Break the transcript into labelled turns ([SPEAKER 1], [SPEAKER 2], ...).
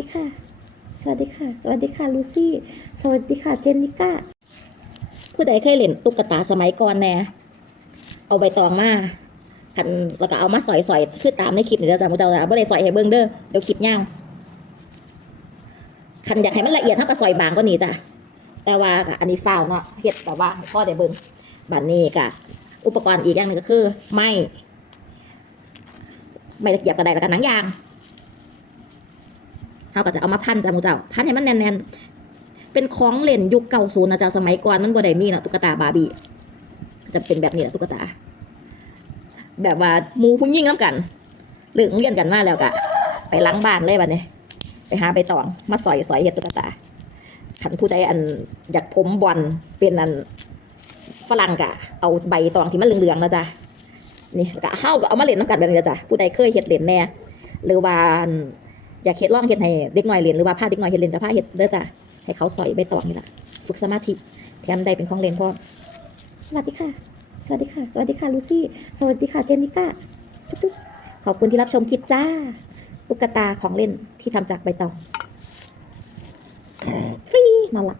[SPEAKER 1] ดีค่ะ สวัสดีค่ะ สวัสดีค่ะลูซี่ สวัสดีค่ะเจนนิก้า ผู้ใดเคยเล่นตุ๊กตาสมัยก่อนแน่เอาใบตองมาคันแล้วก็เอามาสอยๆคือตามในคลิปนี่เด้อจ้ะมูเจ้าจ้ะบ่ได้สอยให้เบิ่งเด้อเดี๋ยวคลิปยาวคันอยากให้มันละเอียดเท่ากับซอยบางก็นี่จ้ะ แต่ว่าอันนี้ฟาวเนาะเฮ็ดแต่ว่าพ่อได้เบิ่งบัดนี้ก็อุปกรณ์อีกอย่างหนึงก็คือ ไม้ ไม้ตะเกียบก็ได้แล้วก็หนังยาง เขาก็จะเอามาพันจ้ะมูเจ้า พันให้มันแน่นๆ เป็นของเล่นยุคเก่าศูนย์นะจ๊ะสมัยก่อนมันบ่ได้มีนะตุ๊กตาบาร์บี้จะเป็นแบบนี้แหละตุ๊กตา แบบว่ามูผู้ยิ่งน้ำกันหรือเรียนกันมาแล้วกะไปล้างบ้านเลยบัดนี้ไปหาใบตอง มาสอยสอยเห็ดตุ๊กตาขันผู้ใดอันอยากผมบอลเป็นอันฝรั่งกะ เอาใบตองที่มันเหลืองๆนะจ๊ะนี่กะเฮาก็เอามาเล่นน้ำกันแบบนี้นะจ๊ะผู้ใดเคยเห็ดเล่นแน่หรือว่า อยากเฮ็ดลองเฮ็ดให้เด็กน่อยเรียนหรือว่าผ้าเด็กน่อยเฮ็ดเรียนกับผ้าเฮ็ดเด้อจ้ะให้เขาสอยใบตองนี่แหละฝึกสมาธิแถมได้เป็นของเล่นพร้อมสวัสดีค่ะ สวัสดีค่ะ สวัสดีค่ะลูซี่ สวัสดีค่ะเจนนิก้าทุกๆขอบคุณที่รับชมคลิปจ้า ตุ๊กตาของเล่นที่ทำจากใบตองฟรีน่ารัก